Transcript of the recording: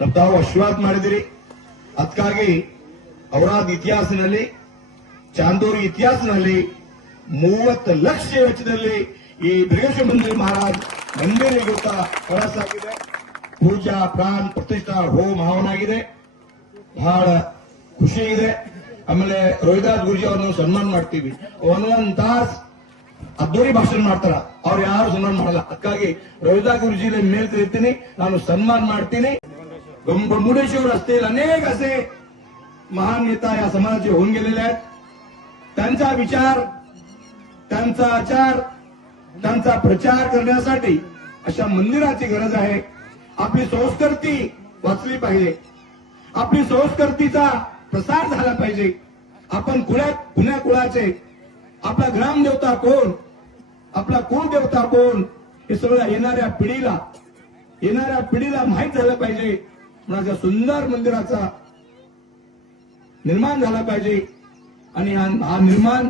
ತಾವು ಆಶೀರ್ವಾದ ಮಾಡಿದಿರಿ. ಅದಕ್ಕಾಗಿ ಔರಾದ್ ಇತಿಹಾಸದಲ್ಲಿ, ಚಾಂದೂರು ಇತಿಹಾಸದಲ್ಲಿ 30 ಲಕ್ಷ ವೆಚ್ಚದಲ್ಲಿ ಈ ಬಿರಗೇಶ್ವರ ಮಂದಿರ ಮಹಾರಾಜ್ ಮಂದಿರ ಇವತ್ತ ಹೊರಸಾಗಿದೆ. ಪೂಜಾ ಪ್ರಾಣ ಪ್ರತಿಷ್ಠಾ ಹೋಮ ಹವನಾಗಿದೆ. ಬಹಳ ಖುಷಿ ಇದೆ. ಆಮೇಲೆ ರೋಹಿದಾಸ್ ಗುರುಜಿ ಅವ್ರನ್ನ ಸನ್ಮಾನ ಮಾಡ್ತೀವಿ. ಒಂದೊಂದು ತಾಸು ಅದ್ದೂರಿ ಭಾಷಣ ಮಾಡ್ತಾರ, ಅವ್ರು ಯಾರು ಸನ್ಮಾನ ಮಾಡಲ್ಲ. ಅದಕ್ಕಾಗಿ ರೋಹಿದಾಸ್ गुरुजी ಮೇಲ್ ಕರೀತೀನಿ, ನಾನು सन्मान ಮಾಡ್ತೀನಿ. मुर्डेश्वर असतील अनेक असे महान नेता या समाजाचे होऊन गेलेले आहेत. त्यांचा विचार, त्यांचा आचार, त्यांचा प्रचार करण्यासाठी अशा मंदिराची गरज आहे. आपली संस्कृती वाचली पाहिजे, आपली संस्कृतीचा प्रसार झाला पाहिजे. आपण कुण्या कुळाचे, आपला ग्रामदेवता कोण, आपला कुलदेवता कोण, हे सगळं येणाऱ्या पिढीला माहीत झालं पाहिजे. माझ्या सुंदर मंदिराचा निर्माण झाला पाहिजे आणि हा निर्माण